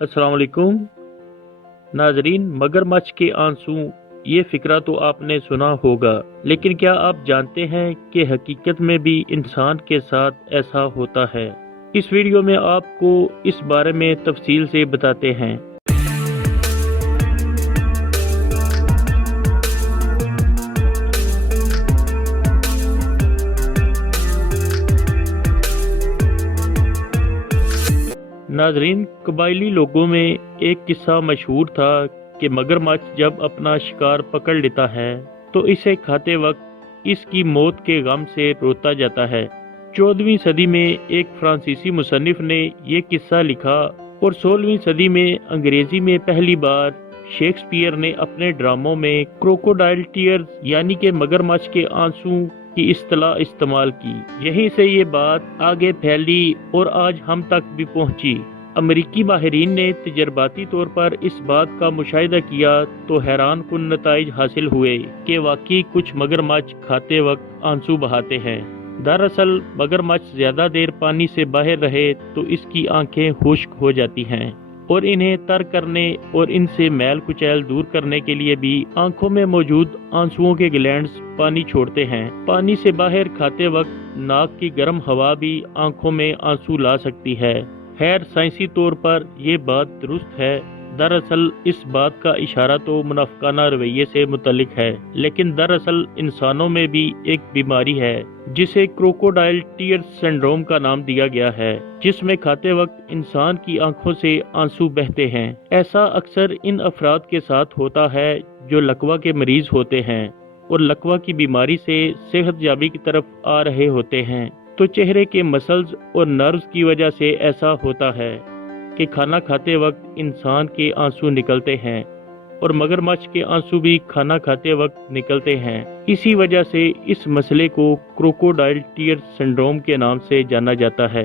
अस्सलाम वालेकुम नाजरीन। मगरमच्छ के आंसू, ये फिक्रा तो आपने सुना होगा, लेकिन क्या आप जानते हैं कि हकीकत में भी इंसान के साथ ऐसा होता है? इस वीडियो में आपको इस बारे में तफसील से बताते हैं। नाजरीन, कबायली लोगों में एक किस्सा मशहूर था कि मगरमच्छ जब अपना शिकार पकड़ लेता है तो इसे खाते वक्त इसकी मौत के गम से रोता जाता है। 14वीं सदी में एक फ्रांसीसी मुसन्निफ ने ये किस्सा लिखा और 16वीं सदी में अंग्रेजी में पहली बार शेक्सपियर ने अपने ड्रामों में क्रोकोडाइल टीयर्स यानी कि मगरमच्छ के आंसू की इस्तेलाह इस्तेमाल की। यहीं से ये बात आगे फैली और आज हम तक भी पहुंची। अमेरिकी माहिरीन ने तजर्बाती तौर पर इस बात का मुशाहिदा किया तो हैरान कुन नताइज हासिल हुए कि वाकई कुछ मगरमच्छ खाते वक्त आंसू बहाते हैं। दरअसल मगरमच्छ ज्यादा देर पानी से बाहर रहे तो इसकी आंखें खुश्क हो जाती हैं और इन्हें तर करने और इनसे मैल कुचैल दूर करने के लिए भी आंखों में मौजूद आंसुओं के ग्लैंड्स पानी छोड़ते हैं। पानी से बाहर खाते वक्त नाक की गर्म हवा भी आंखों में आंसू ला सकती है। खैर, साइंसी तौर पर ये बात दुरुस्त है। दरअसल इस बात का इशारा तो मुनाफिकाना रवैये से मुतल्लिक है, लेकिन दरअसल इंसानों में भी एक बीमारी है जिसे क्रोकोडाइल टीयर्स सिंड्रोम का नाम दिया गया है, जिसमें खाते वक्त इंसान की आंखों से आंसू बहते हैं। ऐसा अक्सर इन अफराद के साथ होता है जो लकवा के मरीज होते हैं और लकवा की बीमारी से सेहतयाबी की तरफ आ रहे होते हैं। तो चेहरे के मसल्स और नर्व्स की वजह से ऐसा होता है कि खाना खाते वक्त इंसान के आंसू निकलते हैं और मगरमच्छ के आंसू भी खाना खाते वक्त निकलते हैं। इसी वजह से इस मसले को क्रोकोडाइल टीयर्स सिंड्रोम के नाम से जाना जाता है।